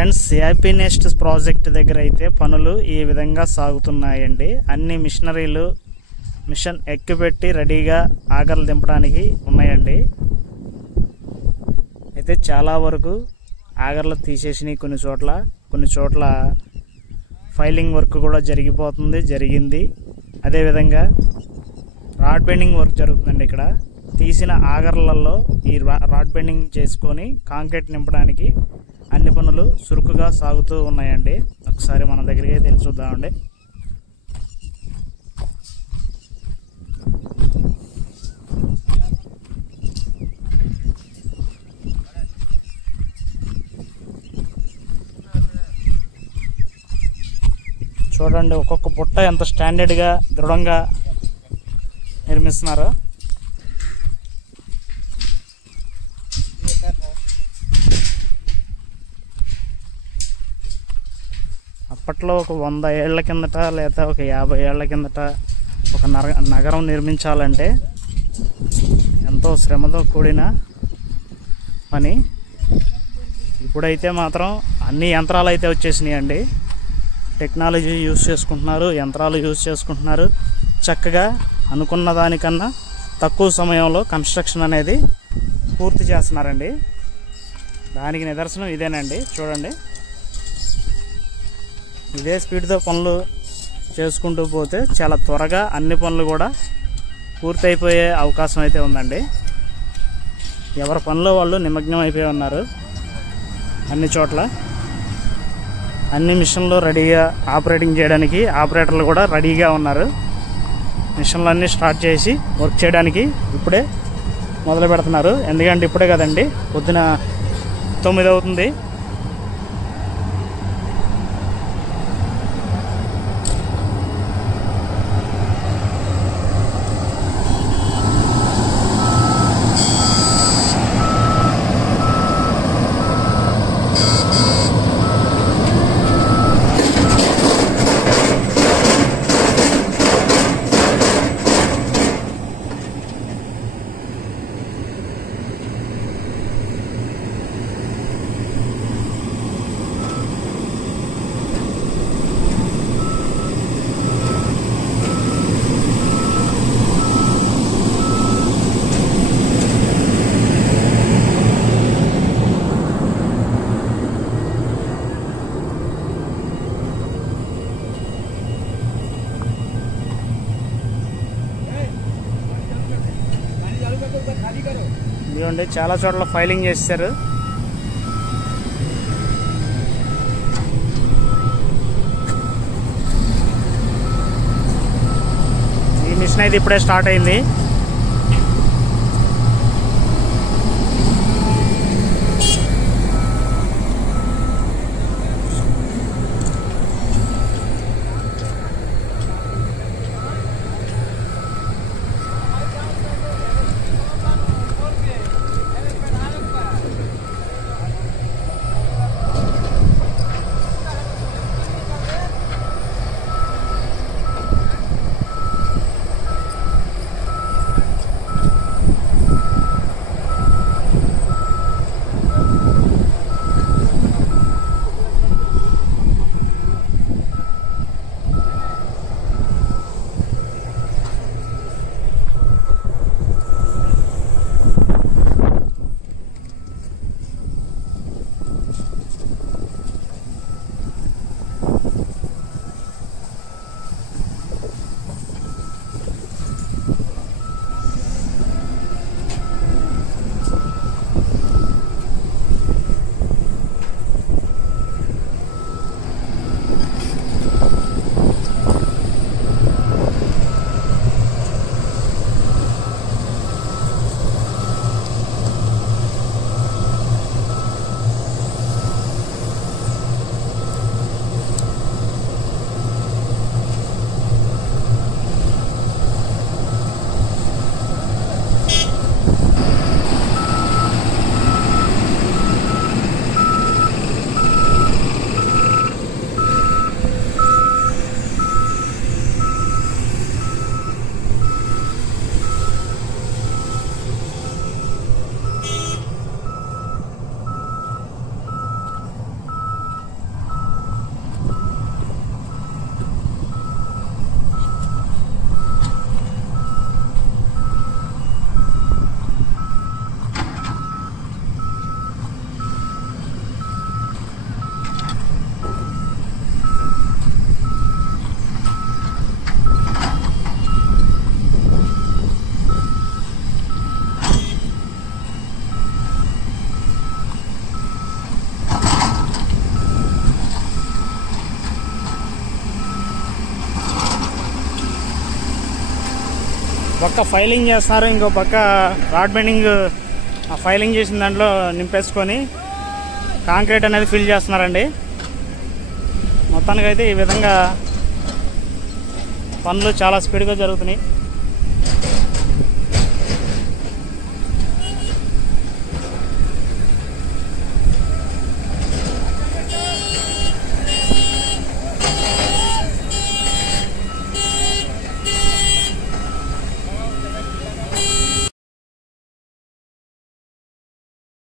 Friends, happy NEFT project దగ్గర అయితే పనులు ఈ విధంగా సాగుతున్నాయండి. అన్ని మిషనరీలు మిషన్ ఎక్కుపెట్టి రెడీగా ఆగర్లు దింపడానికి ఉన్నాయండి. అయితే చాలా వరకు ఆగర్లు తీసేసినాయి. కొన్ని చోట్ల ఫైలింగ్ వర్క్ కూడా జరిగింది. అదేవిధంగా రాడ్ బెండింగ్ వర్క్ జరుగుతుందండి. ఇక్కడ తీసిన ఆగర్లలో ఈ రాడ్ బెండింగ్ చేసుకొని కాంక్రీట్ నింపడానికి అన్ని పనులు చురుకుగా సాగుతూ ఉన్నాయండి. ఒకసారి మన దగ్గరికి అయితే వెళ్ళి చూద్దామండి. చూడండి, ఒక్కొక్క బుట్ట ఎంత స్టాండర్డ్గా దృఢంగా నిర్మిస్తున్నారు. అప్పట్లో ఒక 100 ఏళ్ల కిందట లేదా ఒక 50 ఏళ్ల కిందట ఒక నగరం నిర్మించాలంటే ఎంతో శ్రమతో కూడిన పని. ఇప్పుడైతే మాత్రం అన్ని యంత్రాలు అయితే వచ్చేసినాయండి. టెక్నాలజీ యూజ్ చేసుకుంటున్నారు, యంత్రాలు యూజ్ చేసుకుంటున్నారు. చక్కగా అనుకున్న దానికన్నా తక్కువ సమయంలో కన్స్ట్రక్షన్ అనేది పూర్తి చేస్తున్నారండి. దానికి నిదర్శనం ఇదేనండి. చూడండి, ఇదే స్పీడ్తో పనులు చేసుకుంటూ పోతే చాలా త్వరగా అన్ని పనులు కూడా పూర్తయిపోయే అవకాశం అయితే ఉందండి. ఎవరి పనిలో వాళ్ళు నిమగ్నం అయిపోయి ఉన్నారు. అన్ని చోట్ల అన్ని మిషన్లు రెడీగా ఆపరేటింగ్ చేయడానికి ఆపరేటర్లు కూడా రెడీగా ఉన్నారు. మిషన్లు అన్నీ స్టార్ట్ చేసి వర్క్ చేయడానికి ఇప్పుడే మొదలు పెడుతున్నారు. ఎందుకంటే ఇప్పుడే కదండి పొద్దున 9 అవుతుంది. ఇదిగోండి, చాలా చోట్ల ఫైలింగ్ చేస్తారు. ఈ మిషన్ అయితే ఇప్పుడే స్టార్ట్ అయింది. పక్క ఫైలింగ్ చేస్తున్నారు, ఇంకో పక్క రాడ్ బెండింగ్ ఆ ఫైలింగ్ చేసిన దాంట్లో నింపేసుకొని కాంక్రీట్ అనేది ఫిల్ చేస్తున్నారండి. మొత్తానికైతే ఈ విధంగా పనులు చాలా స్పీడ్గా జరుగుతున్నాయి.